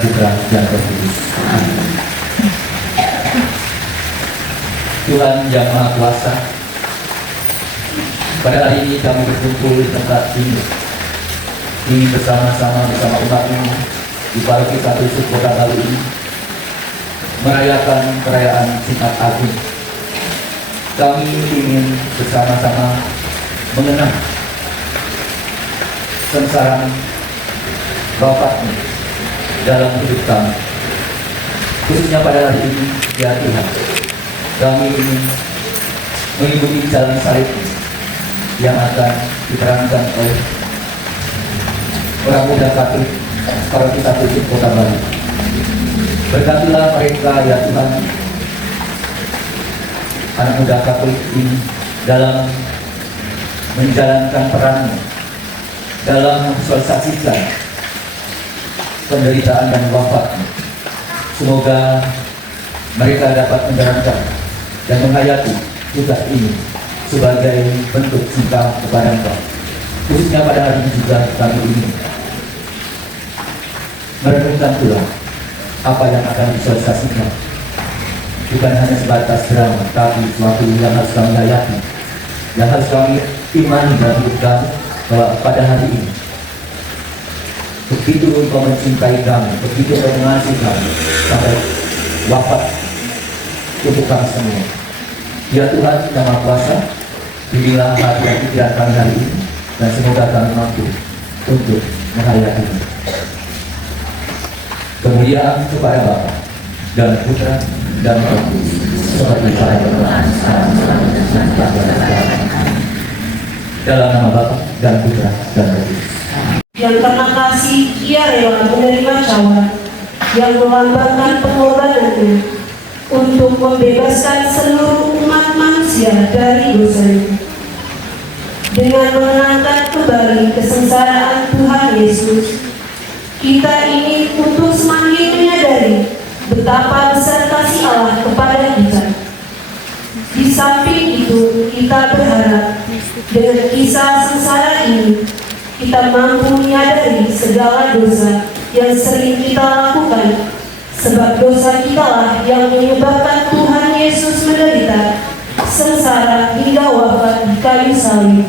Putra dan Roh Kudus. Amin. Tuhan yang Maha Kuasa, pada hari ini kami berkumpul di tempat ini bersama-sama bersama umat ini di Paroki Katolik Kota Baru ini merayakan perayaan Jumat Agung. Kami ingin bersama-sama mengenang sengsara Bapaknya dalam hidup kami. Khususnya pada hari ini, ya Tuhan, kami ingin mengikuti jalan salib yang akan diterangkan oleh orang muda Katolik Paroki Katolik Kota Baru. Berkatilah mereka ya Tuhan, anak muda Katolik ini dalam menjalankan perannya, dalam memvisualisasikan penderitaan dan wafatnya. Semoga mereka dapat menjalankan dan menghayati tugas ini sebagai bentuk cinta kepada Engkau. Khususnya pada hari ini juga kami ingin merenungkan pula apa yang akan divisualisasikan. Bukan hanya sebatas drama, tapi suatu yang harus kami hayati, yang harus kami imani dalam hidup kami, bahwa pada hari ini begitu Engkau mencintai kami, begitu Engkau mengasihi kami sampai wafat untuk kami semua. Ya Tuhan yang Maha Kuasa, bimbinglah hati dan pikiran kami hari ini, dan semoga kami mampu untuk menghayatinya. Kemuliaan kepada Bapa dan Putra dan Roh Kudus, seperti pada permulaan sekarang dan dalam nama Bapa dan Putra dan Roh Kudus. Yang karena kasih ia rela menerima cawan yang melambangkan pengorbanannya untuk membebaskan seluruh umat manusia dari dosanya. Dengan mengenangkan kembali kesengsaraan Tuhan Yesus, kita ingin untuk semakin menyadari betapa besar kasih Allah kepada kita. Di samping itu, kita berharap dengan kisah sengsara ini, kita mampu menyadari segala dosa yang sering kita lakukan, sebab dosa kitalah yang menyebabkan Tuhan Yesus menderita, sengsara hingga wafat di kayu salib.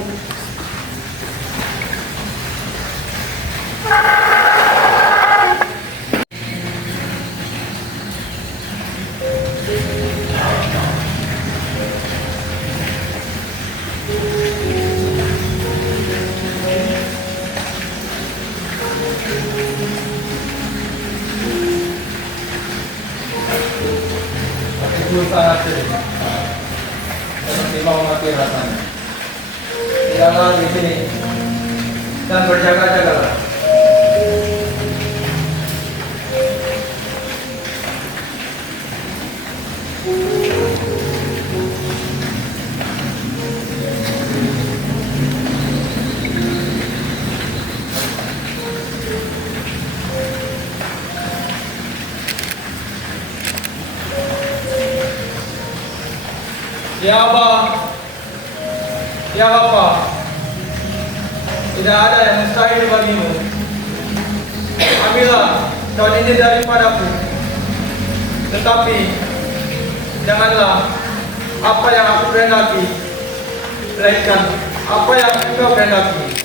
Sangat sedih, seperti mau mati rasanya. Tinggallah di sini dan berjaga-jagalah. Ya Abba, ya Bapa, tidak ada yang mustahil bagimu. Ambillah daun ini daripadaku, tetapi janganlah apa yang aku kehendaki, melainkan apa yang Engkau kehendaki.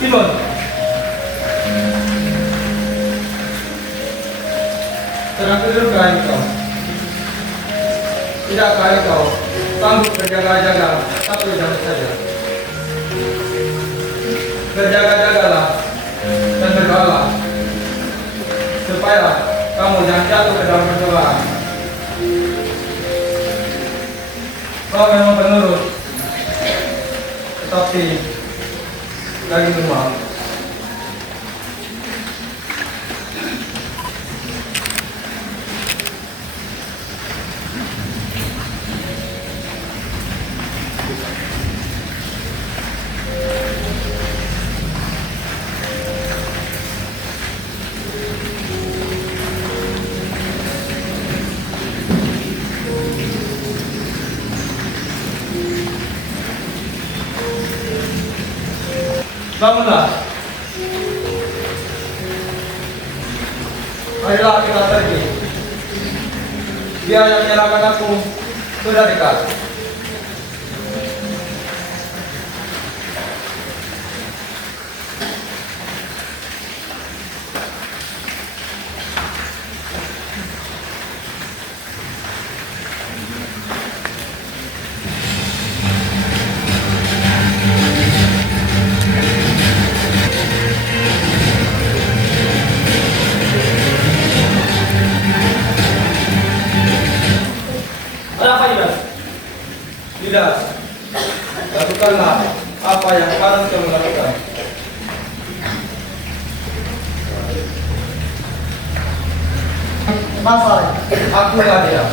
Simon, sedang tidurkah engkau? Tidakkah engkau sanggup berjaga-jaga 1 jam saja? Berjaga-jagalah dan berdoalah, supaya kamu jangan jatuh ke dalam percobaan. Kau memang penurut, tetapi lagi lemah. Bangunlah. Marilah kita pergi. Dia yang menyerahkan aku sudah dekat. Ada apa ini? Tidak. Lakukanlah apa yang harus kamu lakukan. Masalah. Akulah dia.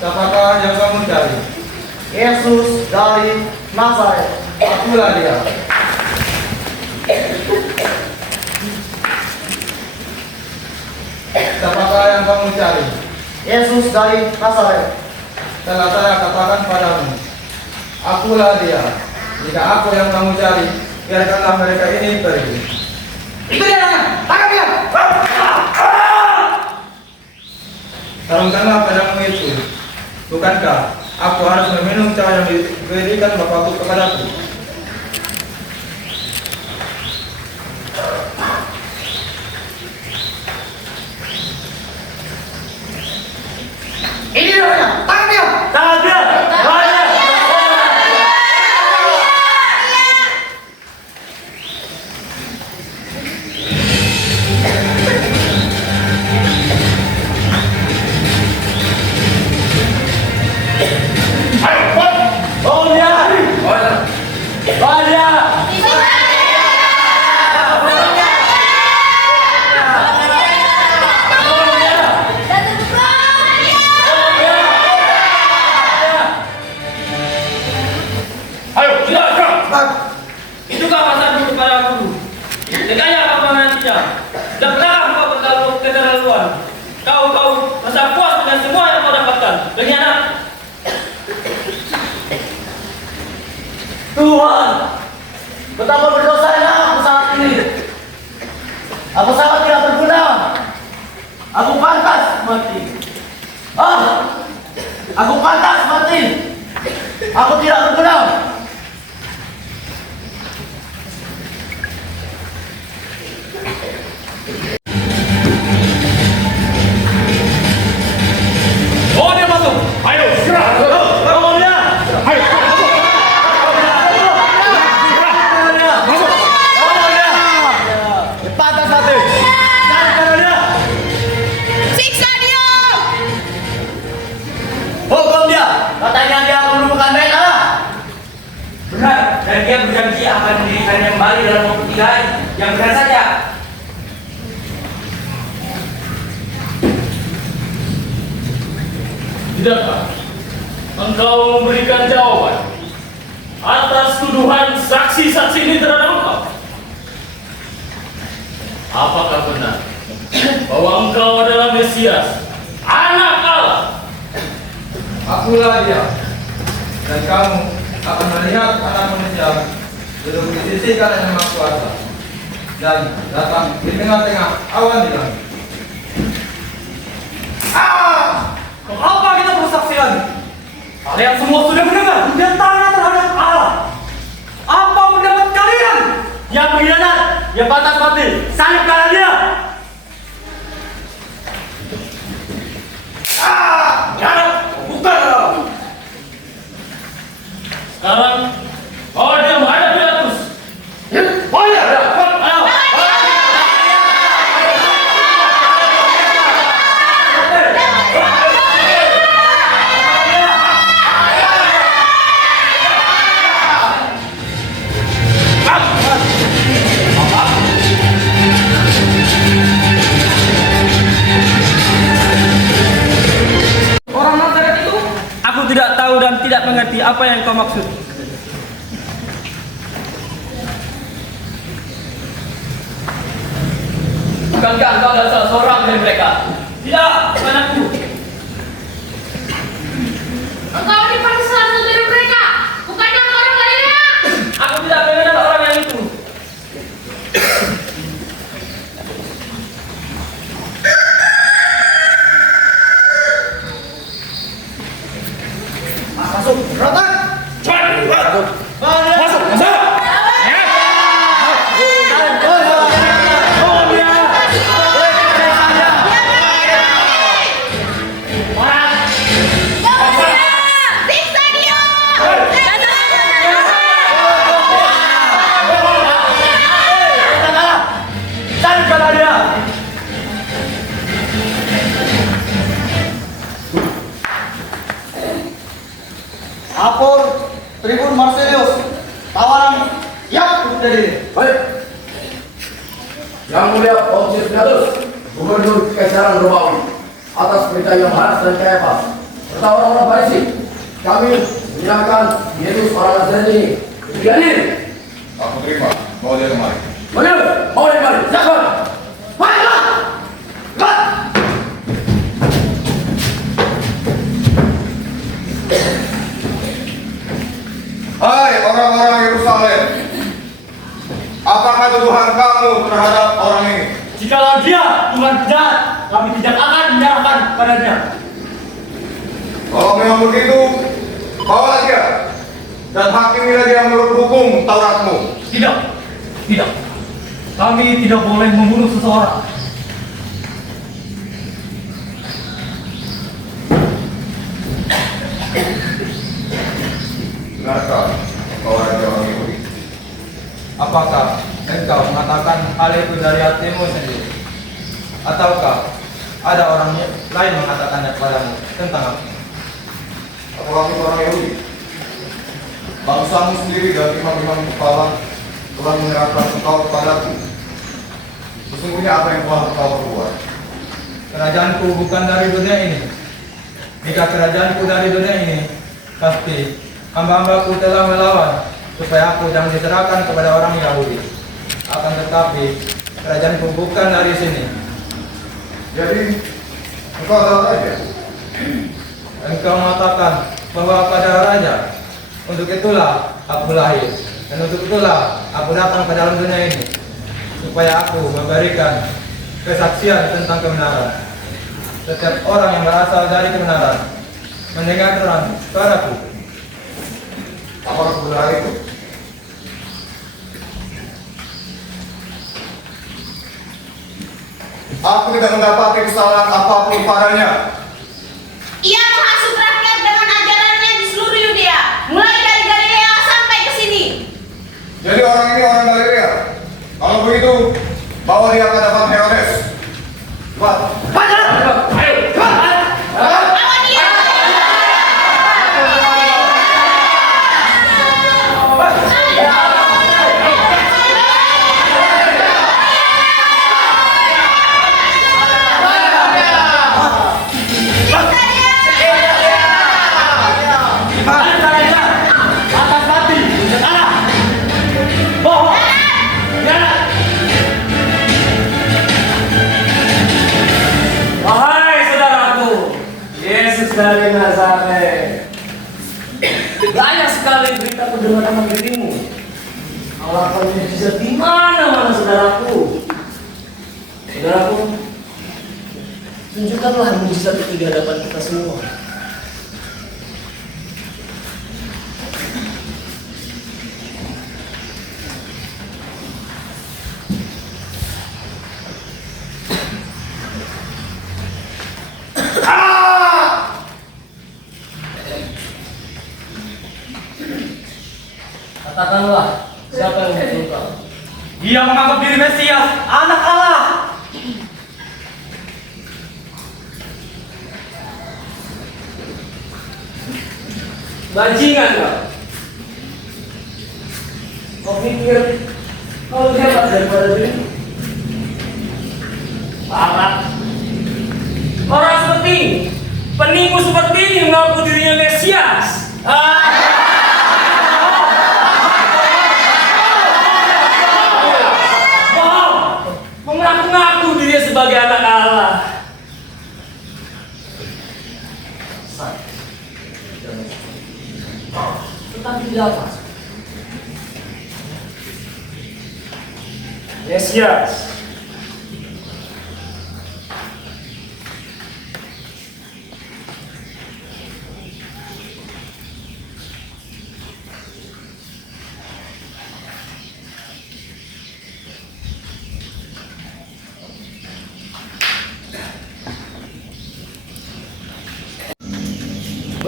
Siapakah yang kamu cari? Yesus dari Nazaret. Akulah dia. Siapakah yang kamu cari? Yesus dari Nazaret. Telah saya katakan padamu, akulah dia. Jika aku yang kamu cari, biarkanlah mereka ini pergi. Itu dia, tangkap dia. Tarungkanlah padamu itu. Bukankah aku harus meminum cahaya yang diberikan Bapakku kepadaku? Ini dia, tangkap dia. Tangkap dia. Itukah pasanmu kepada aku? Dekatnya apa nantinya? Dan pernah kau keterlaluan? Kau merasa puas dengan semua yang kau dapatkan? Pengkhianat! Tuhan, betapa berdosanya aku saat ini. Aku sangat tidak berguna. Aku pantas mati. Aku pantas mati. Aku tidak berguna. Oh, dia masuk! Ayo, segera! Bawa dia! Ayo! Pantas mati. Cari dia. Siksa dia! Hukum dia. Katanya dia menemukan mereka. Benar, dan dia berjanji akan mendirikan yang kembali dalam waktu 3 hari. Yang benar saja. Tidakkah engkau memberikan jawaban atas tuduhan saksi-saksi ini terhadap engkau? Apakah benar bahwa engkau adalah Mesias, anak Allah? Akulah dia. Dan kamu akan melihat anak manusia duduk di sisi kanan yang Maha Kuasa dan datang di tengah-tengah awan di langit. Apa kita bersaksikan? Kalian semua sudah mendengar tangan terhadap Allah. Apa pendapat kalian? Yang pengkhianat, yang pantas mati, salibkan dia. Bukan. Sekarang kau dia menghadap Pilatus. Oh ya, Ayo. Orang Nazaret itu? Aku tidak tahu dan tidak mengerti apa yang kau maksud. bukankah engkau adalah salah seorang dari mereka? Tidak, bukan aku. Ya, jadi. Baik. Yang Mulia Pontius Pilatus, Gubernur Kekaisaran Romawi, atas perintah Yohanes dan Kayafas, serta orang-orang Farisi, kami menyerahkan Yesus orang Nazarene ini. Tiga diri. Aku terima. Bawa dia kemari. Mau dia kembali. Silakan. Baiklah. Cepat. Hai orang-orang Yerusalem, apakah tuduhan kamu terhadap orang ini? Jikalau dia Tuhan jahat, kami tidak akan menyerahkan padanya. Kalau memang begitu, bawa dia dan hakimilah dia menurut hukum Tauratmu. Tidak, tidak. Kami tidak boleh membunuh seseorang. Benarkah kau raja orang Yahudi? Apakah engkau mengatakan hal itu dari hatimu sendiri? Ataukah ada orang lain mengatakannya kepadamu tentang aku? Apakah itu orang Yahudi? Bangsamu sendiri dan imam-imam kepala telah menyerahkan engkau kepadaku. Sesungguhnya apa yang telah engkau perbuat? Kerajaanku bukan dari dunia ini. Jika kerajaanku dari dunia ini, pasti hamba-hambaku telah melawan supaya aku jangan diserahkan kepada orang Yahudi. Akan tetapi kerajaanku bukan dari sini. Jadi engkau adalah raja. Engkau mengatakan bahwa aku adalah raja. Untuk itulah aku lahir, dan untuk itulah aku datang ke dalam dunia ini, supaya aku memberikan kesaksian tentang kebenaran. Setiap orang yang berasal dari kebenaran mendengarkan suaraku. Apa kebenaran itu? Aku tidak mendapati kesalahan apapun padanya. Ia menghasut rakyat dengan ajarannya di seluruh Yudea, mulai dari Galilea sampai ke sini. Jadi orang ini orang Galilea. Kalau begitu, bawa dia ke hadapan Herodes. Cepat. Bawa dia. Atas mati, kalah. Bohong. Wahai saudaraku, Yesus dari Nazaret. Banyak sekali berita mendengar nama dirimu. Melakukan mujizat di mana-mana, saudaraku. Saudaraku, tunjukkanlah mujizat itu di hadapan kita semua. Katakanlah, siapa yang mengusulkan? Dia menganggap diri Mesias, anak Allah. Bajingan kau. Kau pikir kau hebat daripada dirimu? Parah. Orang seperti ini, penipu seperti ini mengaku dirinya Mesias. Mengaku dirinya sebagai anak Allah. Tetapi apa? Mesias.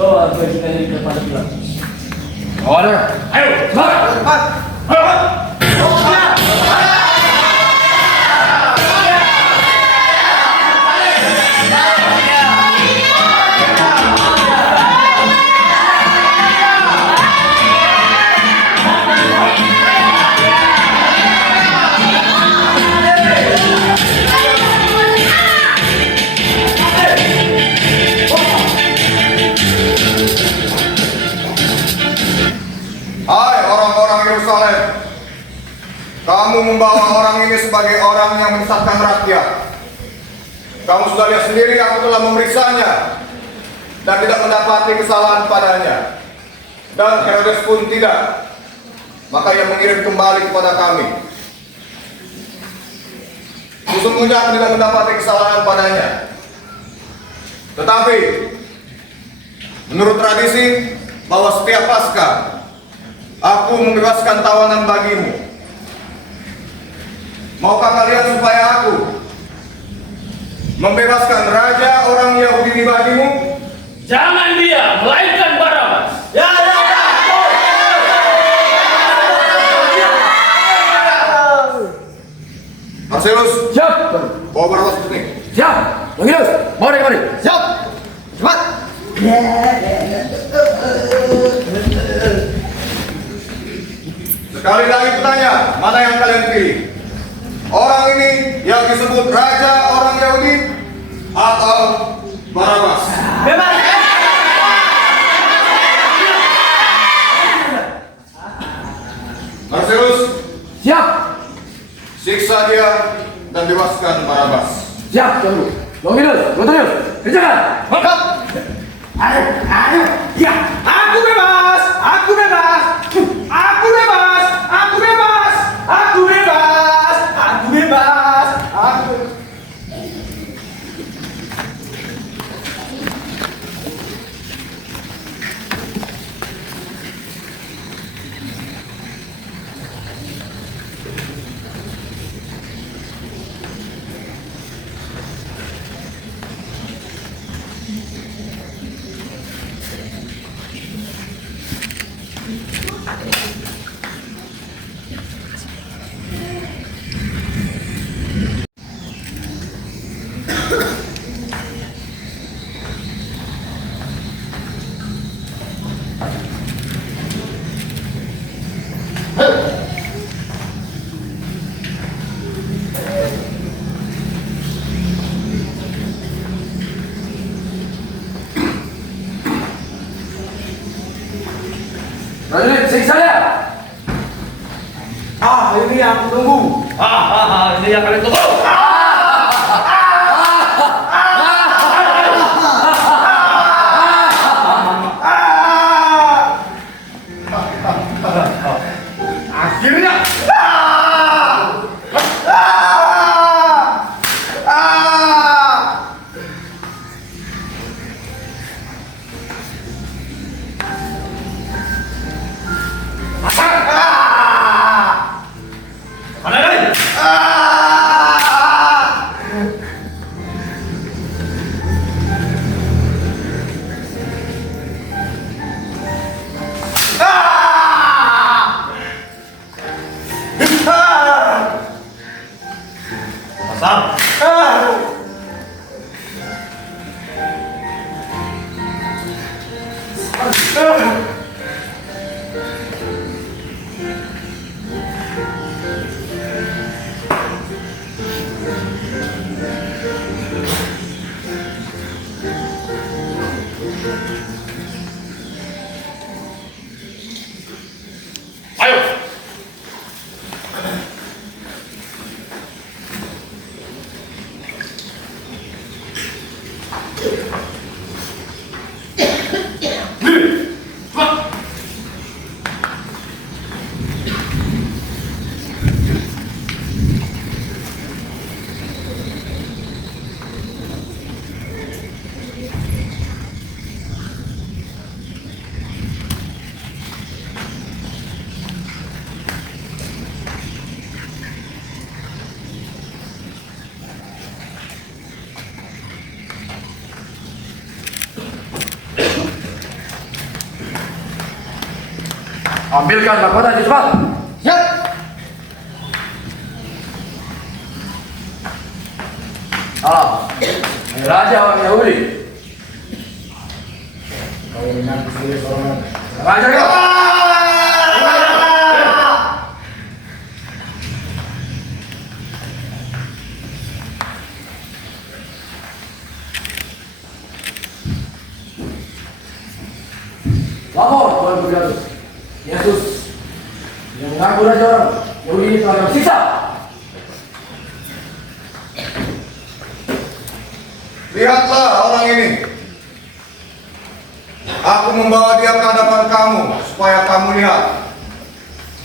Bawa bajingan ini kepada Pilatus. Order. Ayo, cepat. Kamu membawa orang ini sebagai orang yang menyesatkan rakyat. Kamu sudah lihat sendiri aku telah memeriksanya dan tidak mendapati kesalahan padanya. Dan Herodes pun tidak. Maka ia mengirim kembali kepada kami. Sesungguhnya aku tidak mendapati kesalahan padanya. Tetapi menurut tradisi bahwa setiap Paskah aku membebaskan tawanan bagimu. Maukah kalian supaya aku membebaskan raja orang Yahudi di bagimu? Jangan dia, melainkan Barabas. Ya. Marcelus, Siap. bawa Barabas ke sini. Siap. Longinus, mari kemari. Siap. Cepat. Sekali lagi bertanya, mana yang kalian pilih? Orang ini yang disebut raja orang Yahudi atau Barabas? Bebas. Marcelus, Siap. siksa dia dan bebaskan Barabas. Siap, Tuan Guru. Longinus, Antonius, kerjakan. Ayo. Ya. Aku bebas. Aku bebas. Aku bebas. Aku bebas. Aku bebas. Aku bebas. Aku. Prajurit, siksa dia. Ini yang aku tunggu. Ini yang kalian tunggu. Akhirnya. Mana dari? Pasang. Ayo. Ambilkan mahkota di cepat. Siap. Raja orang Yahudi. Raja kau. Lapor Tuan Pilatus. Yesus yang mengaku raja orang Yahudi ini telah kami siksa. Lihatlah orang ini. Aku membawa dia ke hadapan kamu supaya kamu lihat.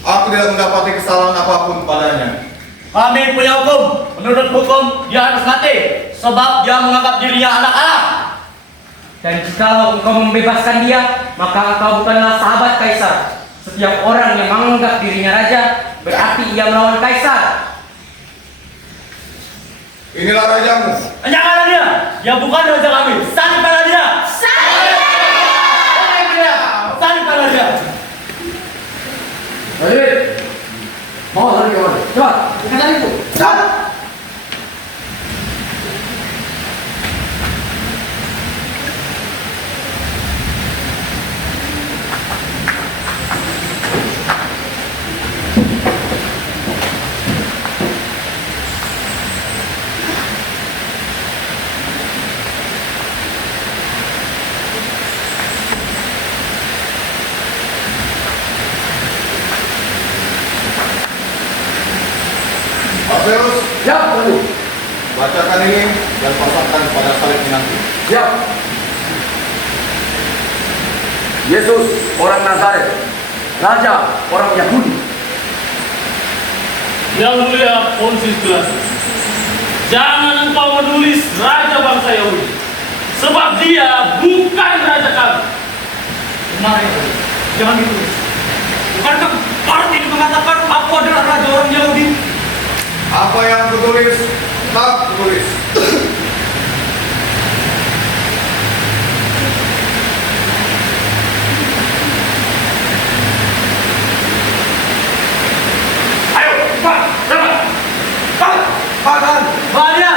Aku tidak mendapati kesalahan apapun padanya. Kami punya hukum. Menurut hukum, dia harus mati. Sebab dia menganggap dirinya anak Allah. Dan jika engkau membebaskan dia, maka engkau bukanlah sahabat Kaisar. Setiap orang yang menganggap dirinya raja, berarti ia melawan Kaisar. Inilah rajamu. Janganlah dia. Dia bukan raja kami. Salibkanlah dia. Salibkanlah dia. Prajurit, mau lari ke mana? Cepat, kejar itu. Cepat. Paulus, Siap, Prabu. bacakan ini dan pasangkan pada salib nanti. Siap. Yesus, orang Nazaret, Raja orang Yahudi. Yang mulia Pontius Pilatus, jangan engkau menulis raja bangsa Yahudi, sebab dia bukan raja kami. Benar itu. Jangan ditulis. Bukankah part ini mengatakan aku adalah raja orang Yahudi? Apa yang kutulis, tetap kutulis. Ayo, cepat, cepat. Makan. Bahagia.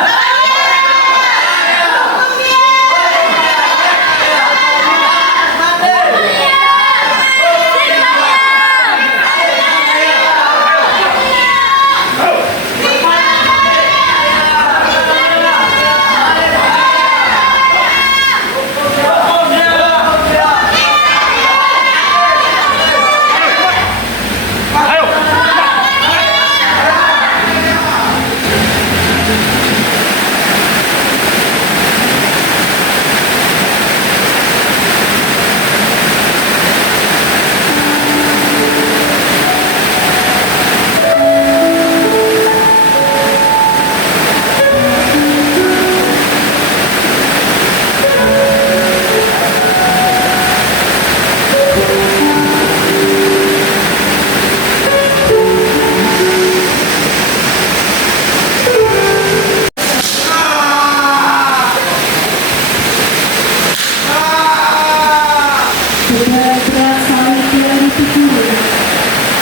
Berat-berat salib yang dipikul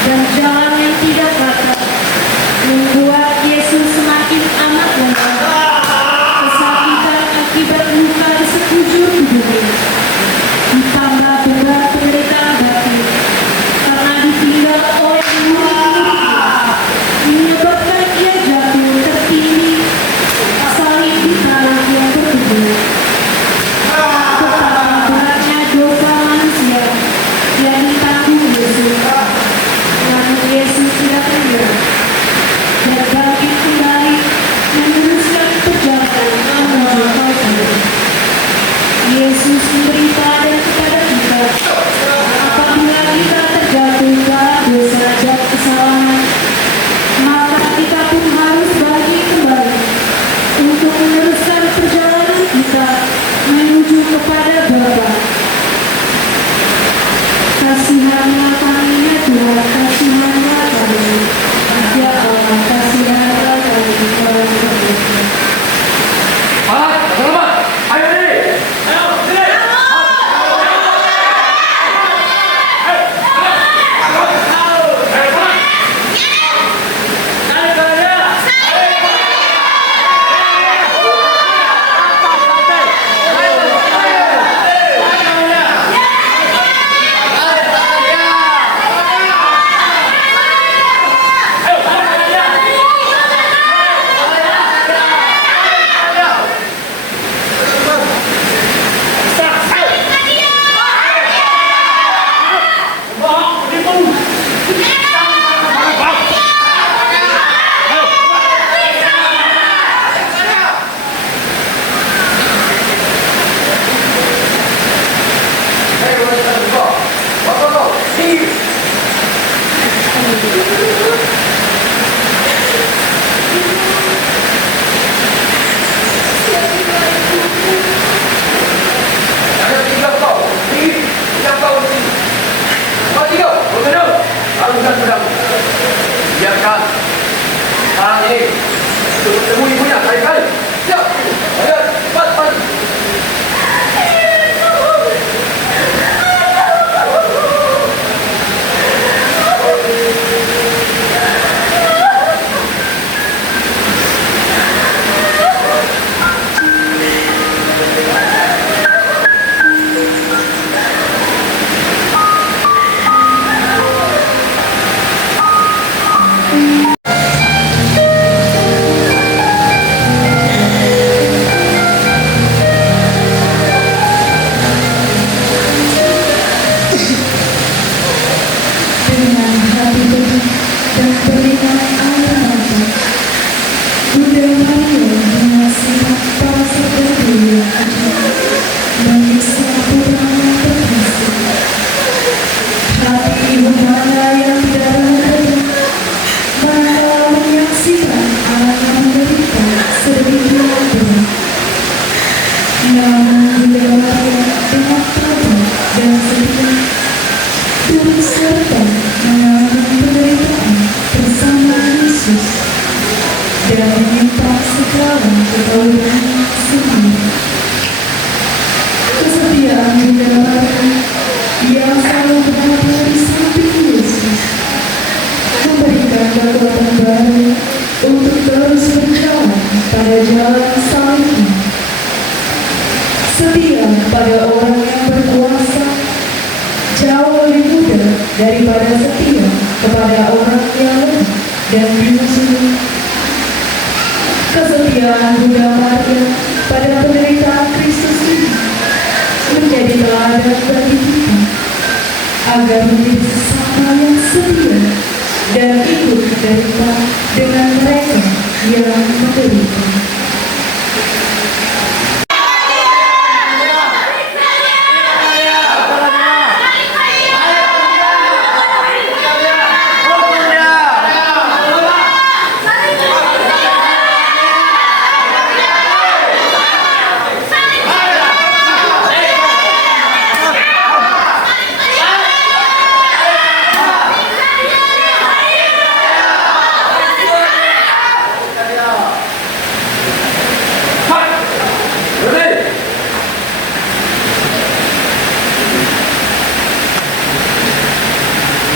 dan jalan yang tidak rata membuat Yesus semakin amat lemah, kesakitan akibat luka di sekujur tubuhnya, ditambah berat penderitaan batin karena ditinggal oleh murid-muridnya, menyebabkan ia jatuh tertindih salib di tanah yang berdebu. Betapa beratnya dosa manusia yang ditanggung Yesus, namun Yesus tidak menyerah dan bangkit kembali meneruskan perjalanan menuju Kalvari. Yesus memberi teladan kepada kita, apabila kita terjatuh dalam dosa dan kesalahan, maka kita pun harus bangkit kembali untuk meneruskan perjalanan kita menuju kepada Bapa. Kasihanlah kami ya Tuhan, kasihanlah kami. Ya Allah, kasihanlah kami. Alat, selamat. Ayo diri. Sekarang ini, untuk bertemu ibunya kali-kali. Siap, ayo, cepat, cepat. Dengan hati bening dan beringat air mata, Bunda Maria menasihat para saudari yang ajaib bagi sempurna terkasih. Hati ibu mana yang tidak rendah, manakala menyaksikan anaknya menderita sedemikian berat. Namun Bunda Maria dengan tabah dan sedih turut serta mengalami penderitaan bersama Yesus dan meminta segala pertolongan sendiri. Kesetiaan Bunda Maria yang selalu berada di samping Yesus memberikan kekuatan baru untuk terus berjalan pada jalan salibnya. Setia pada orang yang berkuasa jauh lebih mudah daripada setia kepada orang yang lemah dan bisu. Kesetiaan Bunda Maria pada penderitaan Kristus ini menjadi teladan bagi kita agar menjadi sesama yang setia dan ikut menderita dengan mereka yang menderita.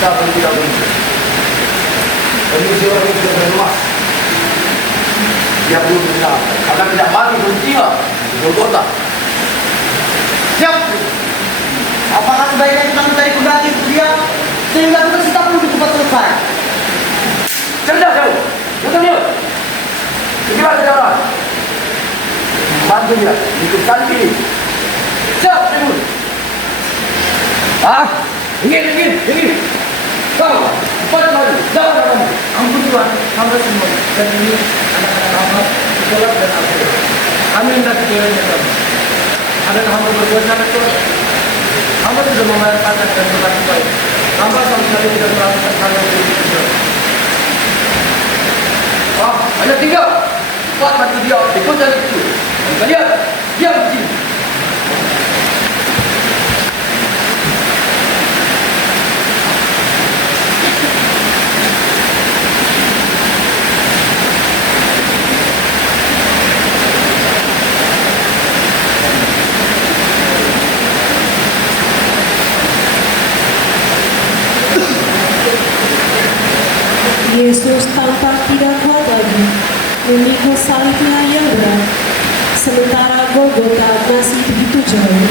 Kita tidak boleh. Kondisi orang ini sudah lemas. Dia belum bisa, akan tidak mati berjiwa di Golgota. Siap. Apakah sebaiknya kita mencari pengganti untuk dia sehingga tugas kita pun cepat selesai? Cerdas jauh. Betul dia. Segera saja orang. Bantu dia. Ikut kali ini. Siap, Ibu. Ingin. Kau, cepat lagi. Jangan. Ampun Tuhan, hamba semua dan ini anak-anak hamba sholat dan akhir. Kami minta kiranya Tuhan. Adakah hamba berbuat salah Tuhan? Hamba sudah membayar pajak dan berlaku baik. Hamba sama sekali tidak melakukan hal yang begitu Tuhan. Wah, hanya 3. Cepat bantu dia. Ikut dari itu. Kita lihat. Dia begini. Yesus tampak tidak kuat lagi memikul salibnya yang berat, sementara Golgota masih begitu jauh.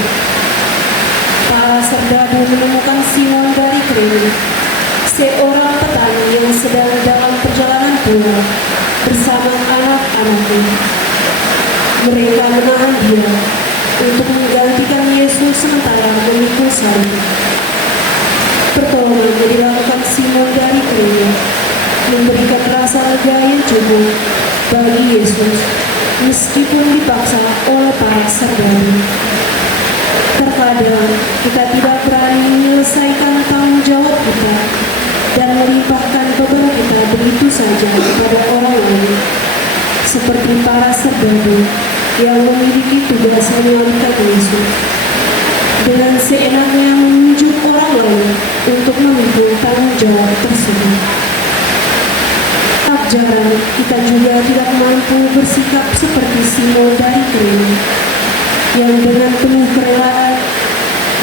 Para serdabu menemukan Simon dari Kirene, seorang petani yang sedang dalam perjalanan pulang bersama anak-anaknya. Mereka menahan dia untuk menggantikan Yesus sementara memikul salib. Pertolongan yang dilakukan Simon dari Kirene memberikan rasa lega yang cukup bagi Yesus meskipun dipaksa oleh para serdaru. Terkadang kita tidak berani menyelesaikan tanggung jawab kita dan melimpahkan beban kita begitu saja kepada orang lain, seperti para serdaru yang memiliki tugas menyelamatkan Yesus dengan seenaknya menunjuk orang lain untuk memikul tanggung jawab tersebut. Jarang kita juga tidak mampu bersikap seperti Simon dari Kirene yang dengan penuh kerelaan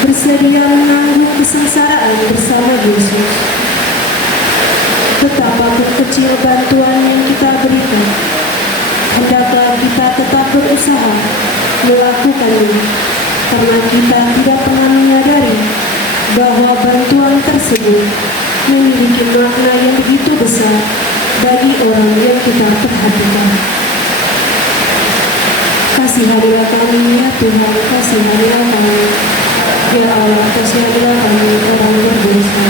bersedia menanggung kesengsaraan bersama Yesus. Betapa kecil bantuan yang kita berikan, hendaklah kita tetap berusaha melakukannya, karena kita tidak pernah menyadari bahwa bantuan tersebut memiliki makna yang begitu besar bagi orang yang kita perhatikan. Kasihanilah kami ya Tuhan, kasihanilah kami ya Allah, kasihanilah kami orang berdosa.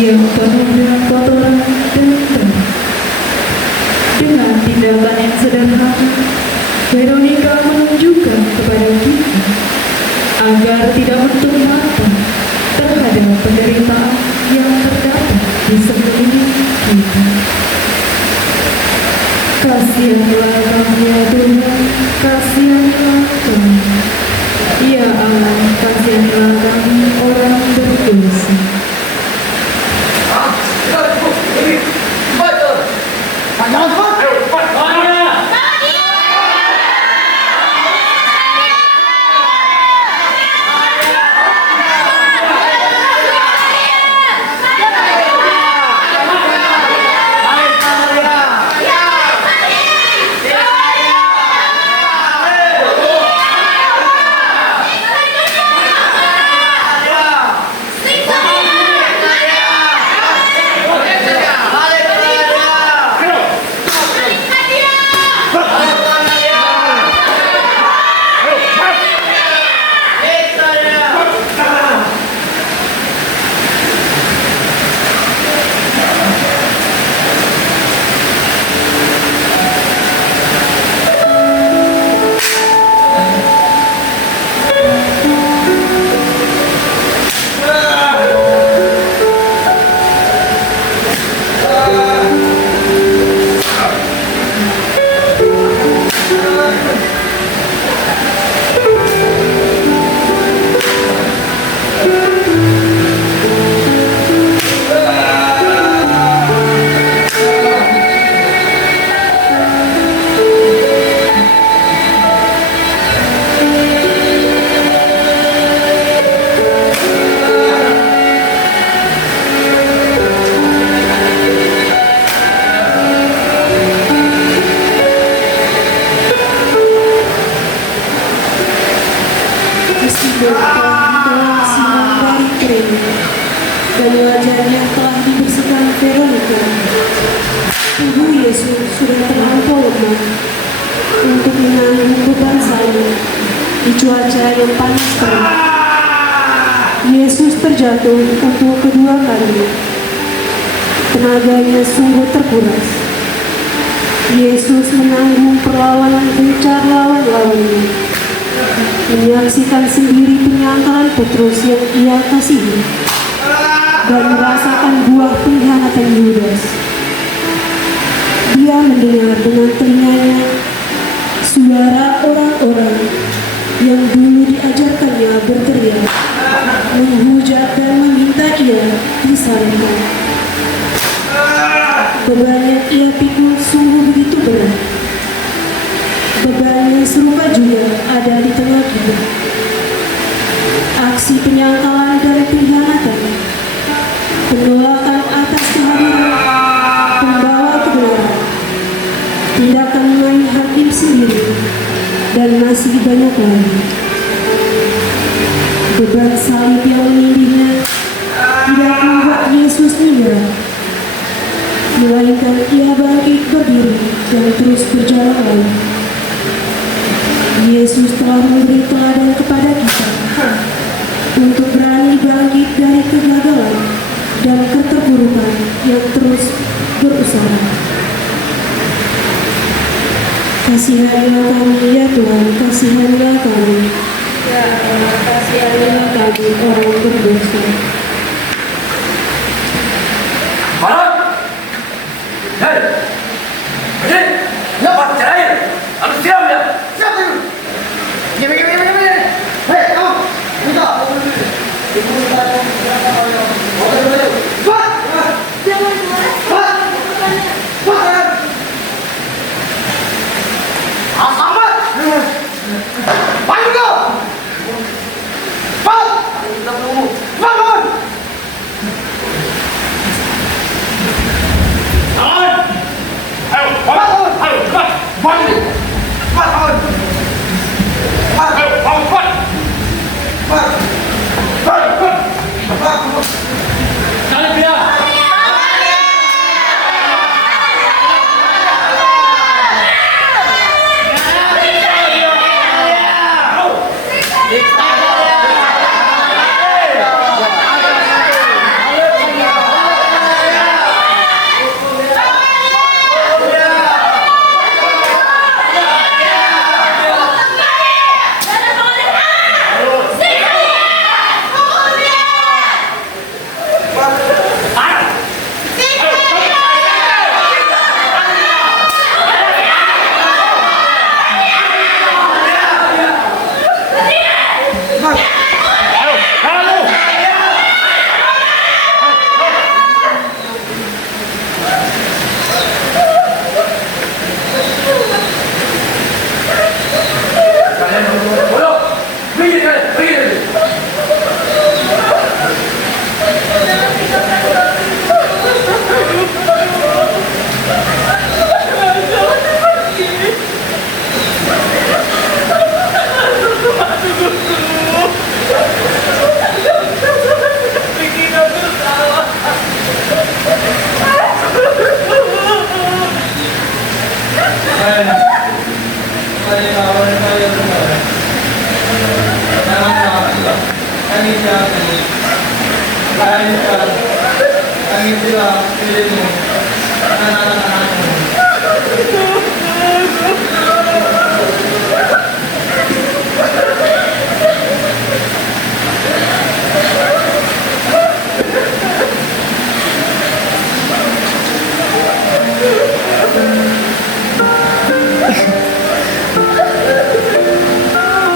yang penuh dengan kotoran dan terang. Dengan tindakan yang sederhana, Veronica menunjukkan kepada kita agar tidak menutup mata terhadap penderitaan yang terdapat di sekeliling kita. Kasihanlah kami ya Tuhan, kasihanlah kami. Ya Allah, kasihanlah kami orang berdosa. Dan wajah yang telah dibersihkan Veronica, tubuh Yesus sudah terlampau lemah untuk menanggung beban salib di cuaca yang panas terik. Yesus terjatuh untuk kedua kalinya. Tenaganya sungguh terkuras. Yesus menanggung perlawanan gencar lawan-lawannya, menyaksikan sendiri penyangkalan Petrus yang ia kasihi, dan merasakan buah pengkhianatan Yudas. Dia mendengar dengan telinganya yang dulu diajarkannya berteriak, menghujat dan meminta ia disalibkan. Beban yang ia pikul sungguh begitu berat. Beban yang serupa juga ada di tengah kita. Aksi penyangkalan dan pengkhianatan, penolakan atas kehadiran pembawa kebenaran, tindakan main hakim sendiri, dan masih banyak lagi. Beban salib yang menindihnya tidak membuat Yesus menyerah, melainkan ia bangkit berdiri dan terus berjalan lagi. Yesus telah memberi teladan kepada kita untuk berani bangkit dari kegagalan dan keterpurukan yang terus berusaha. Kasihanilah kami ya Tuhan, kasihanilah kami. Ya Allah, kasihanilah kami orang berdosa. Malam. Hei. Ini. Kenapa cerain? Harus siap ya. Siap dulu. Gini. Hei, kamu. Minta.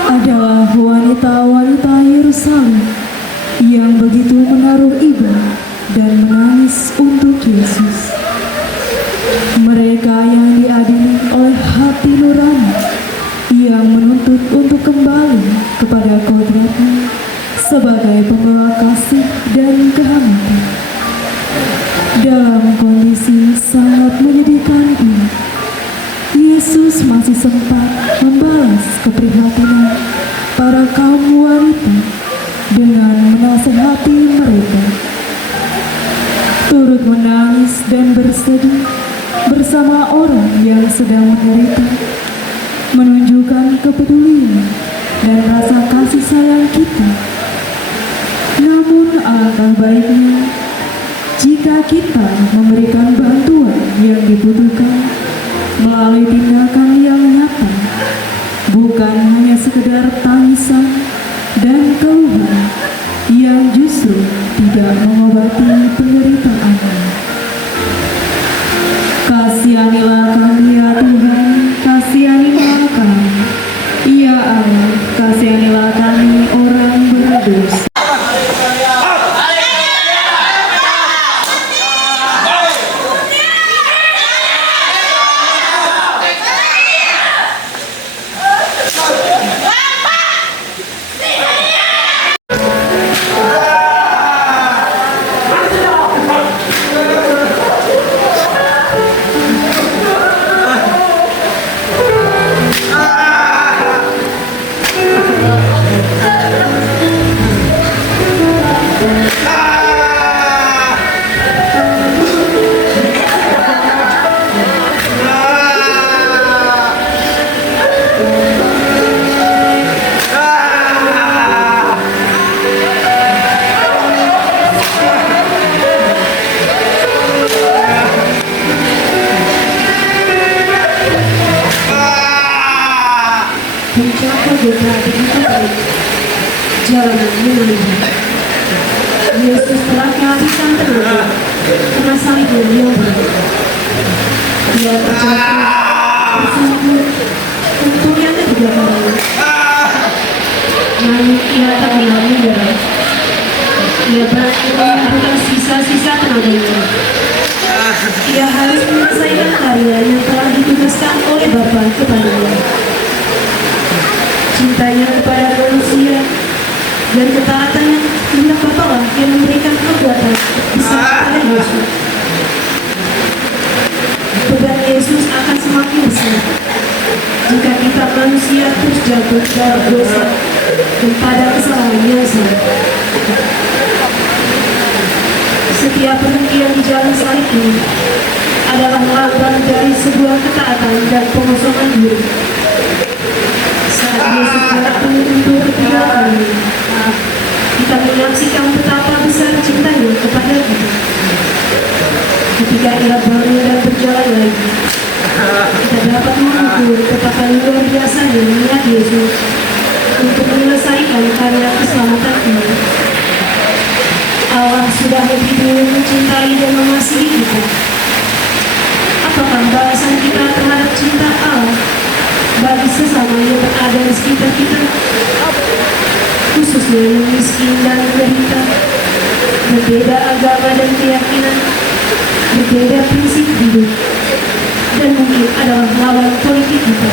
Adalah wanita-wanita Yerusalem yang begitu menaruh iba dan menangis untuk Yesus. Mereka yang diadili oleh hati nurani yang menuntut untuk kembali kepada kodratnya sebagai pembawa kasih dan kehangatan. Dalam kondisi sangat menyedihkan ini, Yesus masih sempat membalas keprihatinan para kaum wanita dengan menasehati mereka. Turut menangis dan bersedih bersama orang yang sedang menderita, menunjukkan kepedulian dan rasa kasih sayang kita. Namun alangkah baiknya jika kita memberikan bantuan yang dibutuhkan melalui tindakan yang nyata, bukan hanya sekedar tangisan dan keluhan yang justru tidak mengobati penderitaannya. Kasihanilah kami ya Tuhan, kasihanilah kami. Ya Allah, kasihanilah jalanan menarik. Yesus telah kehabisan tenaga karena salib yang diobrak. Dia terjatuh bersungguh untuk yang ketiga kali. Namun ia tak pernah menyerah. Ia berani mengumpulkan sisa-sisa tenaganya. Ia harus menyelesaikan karya yang telah ditugaskan oleh Bapa kepadanya. Cintanya kepada manusia dan ketaatannya kepada Bapa lah yang memberikan kekuatan besar kepada Yesus. Beban Yesus akan semakin besar jika kita manusia terus jatuh dalam dosa dan pada kesalahan yang sama. Setiap perhentian di jalan salib ini adalah lambang dari sebuah ketaatan dan pengosongan diri. Saat Yesus jatuh untuk ketiga kali, kita menyaksikan betapa besar cintanya kepada kita. Ketika ia bangun dan berjalan lagi, kita dapat mengukur betapa luar biasanya niat Yesus untuk menyelesaikan karya keselamatan ini. Allah sudah lebih dulu mencintai dan mengasihi kita. Apakah balasan kita terhadap cinta Allah bagi sesama yang berada di sekitar kita, khususnya yang miskin dan menderita, berbeda agama dan keyakinan, berbeda prinsip hidup, dan mungkin adalah lawan politik kita?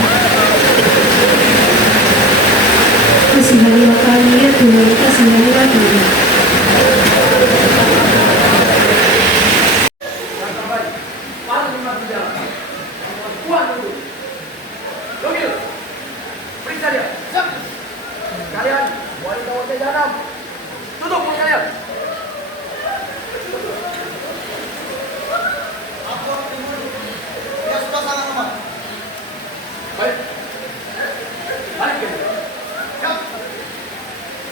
Kasihanilah kami ya Tuhan, kasihanilah kami. Kalian wanita-wanita jahanam, tutup mulut kalian. Ya sudah sangat aman. Baik. Balik ke dia. Siap.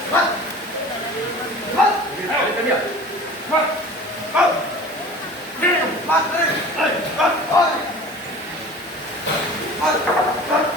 Mat. Mat. Balik ke dia. Mat. Mat. Mat. Mat. Mat. Mat.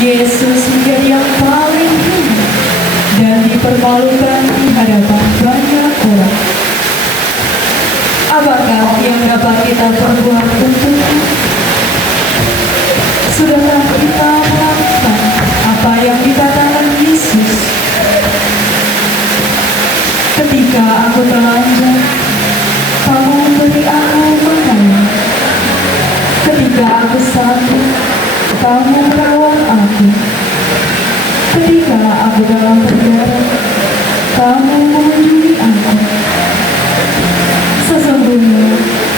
Yesus menjadi yang paling hina dan dipermalukan di hadapan banyak orang. Apakah yang dapat kita perbuat untuknya? Sudahkah kita melakukan apa yang dikatakan Yesus? Ketika aku telanjang, kamu beri aku makanan. Ketika aku sakit, kamu merawat aku. Ketika aku dalam penjara, kamu mengunjungi aku. Sesungguhnya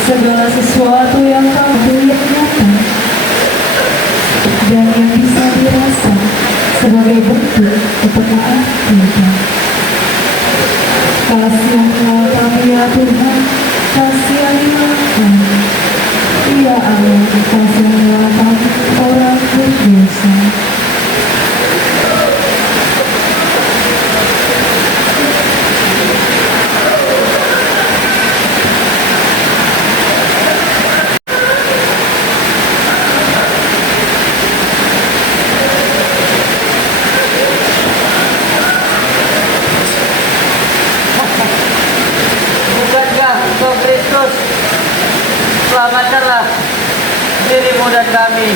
segala sesuatu yang kamu lihat nyata dan yang bisa dirasa sebagai bentuk kepekaan kita. Kasihanlah kami ya Tuhan, kasihanilah kami. Ya Allah, kasihanlah kami orang berdosa. Bukankah Engkau Kristus? Selamatkanlah dirimu dan kami.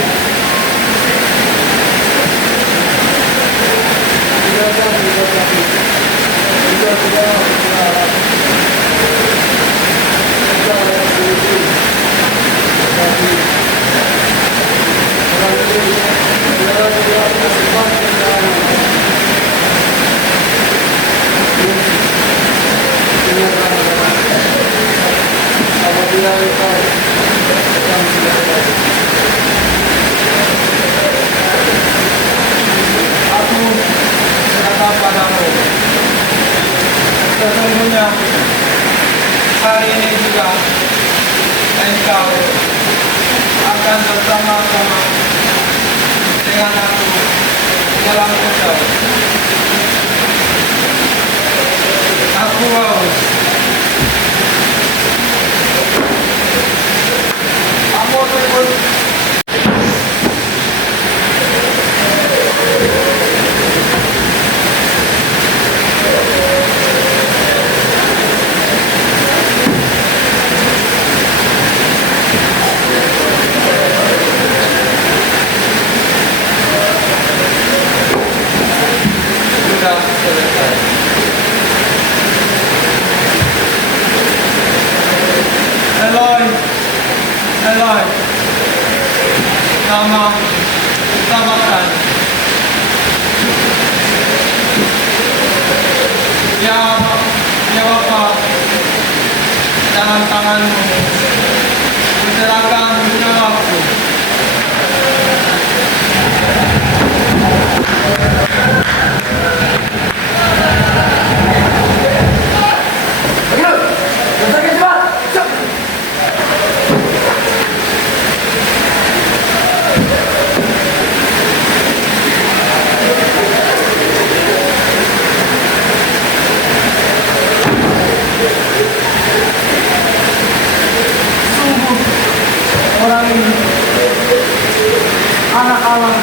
Aku berkata padamu, sesungguhnya hari ini juga engkau akan bersama-sama dengan aku dalam surga. Aku haus, kamu ribut. Sudah selesai. Eloi, Eloi, nama selamatkan. Ya Bapa, dalam tanganmu kuserahkan nyawaku. Ayo, besarkan cepat. Siap. Sungguh orang ini anak Allah.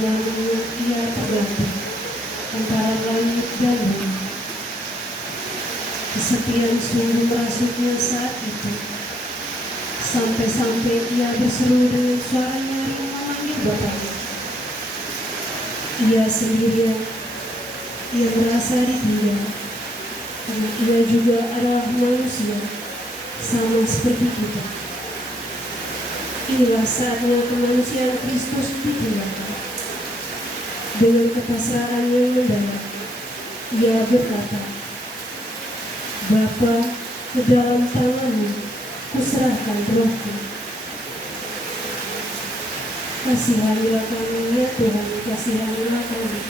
namanya ia tergantung antara langit dan bumi. Kesepian sungguh merasuknya saat itu, sampai-sampai ia berseru dengan suara nyaring memanggil bapaknya. Ia sendirian, ia merasa ditinggal, karena ia juga adalah manusia, sama seperti kita. Inilah saatnya kemanusiaan Kristus ditinggalkan. Dengan kepasrahan yang mendalam, ia berkata, Bapa, ke dalam tangan-Mu kuserahkan rohku. Kasihanilah kami ya Tuhan, kasihanilah kami.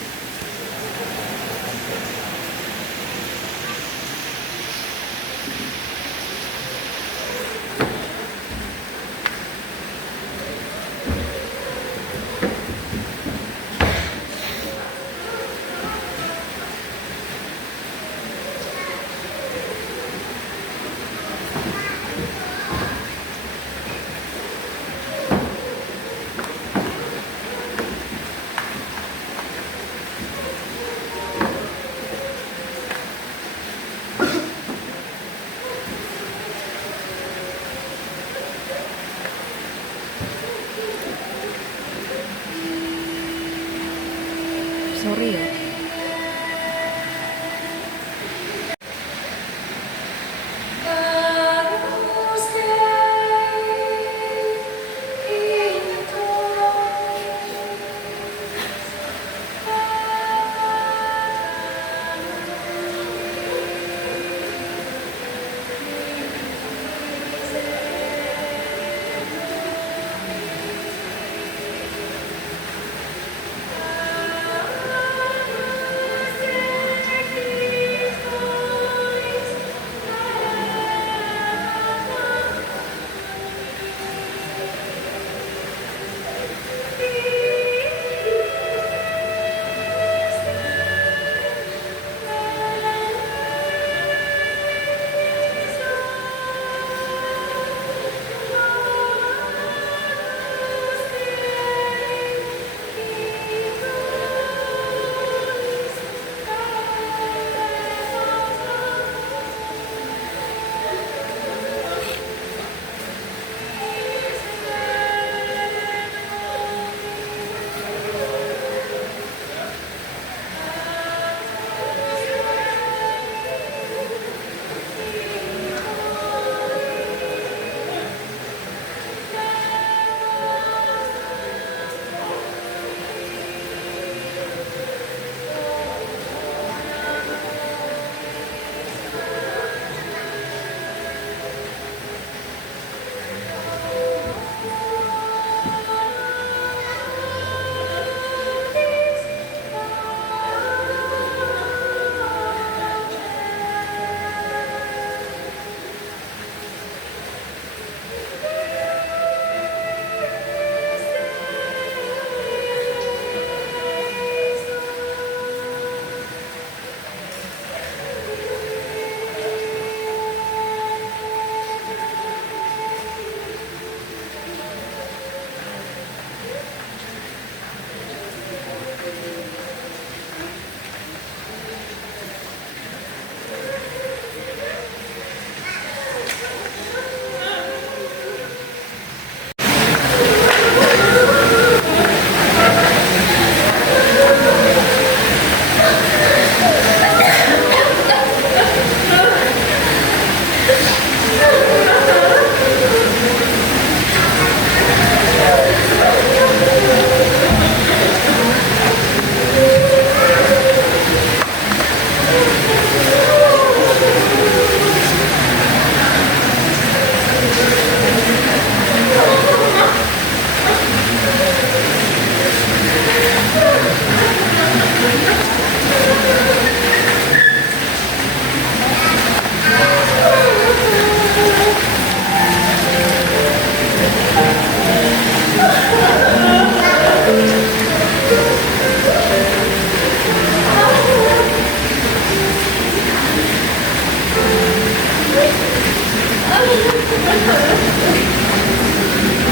Sorry ya.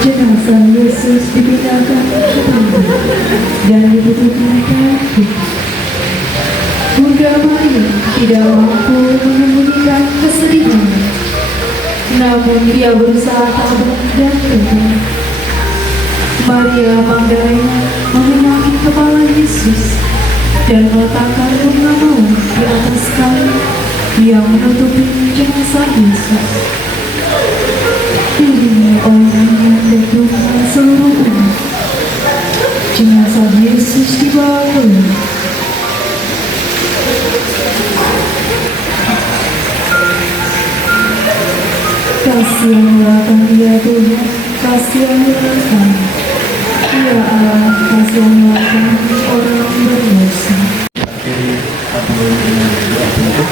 Jenazah Yesus dipindahkan ke tanah. dan dibutuhkan Tuhan. Bunda Maria tidak mampu menyembunyikan kesedihannya, namun dia berusaha tabah dan tegar. Maria Magdalena mengenangi kepala Yesus dan meletakkan bunga mawar di atas kain yang menutupi jenazah Yesus. Diiringi oleh nyanyian dan doa seluruh umat, jenazah Yesus dibawa keluar. Kasihanlah kami ya Tuhan, kasihanlah kami. Ya Allah, kasihanlah kami orang berdosa. Akhiri aku dengan doa penutup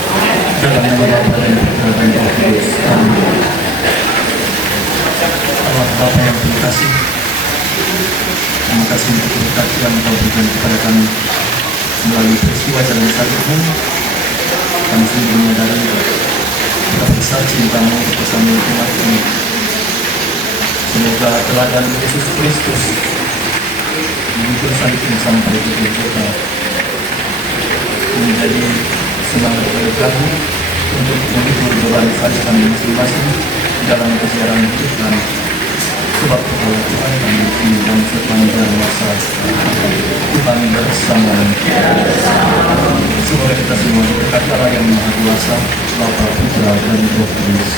dalam nama Bapa dan Putra dan Roh Kudus. Amin. Allah Bapa yang terkasih, terima kasih untuk berkat yang Engkau berikan kepada kami melalui peristiwa jalan salib ini. Kami sungguh menyadari betapa besar cintamu bersama umat ini. Semoga teladan Yesus Kristus memikul salib ini sampai ke kita menjadi semangat bagi kami untuk memikul beban salib kami masing-masing dalam kesejarah hidup kami. Sebab kepada Tuhan kami dan sepanjang masa Tuhan bersama. Semoga kita semua diberkati Allah yang Maha Kuasa, Bapa, Putra, dan Roh Kudus.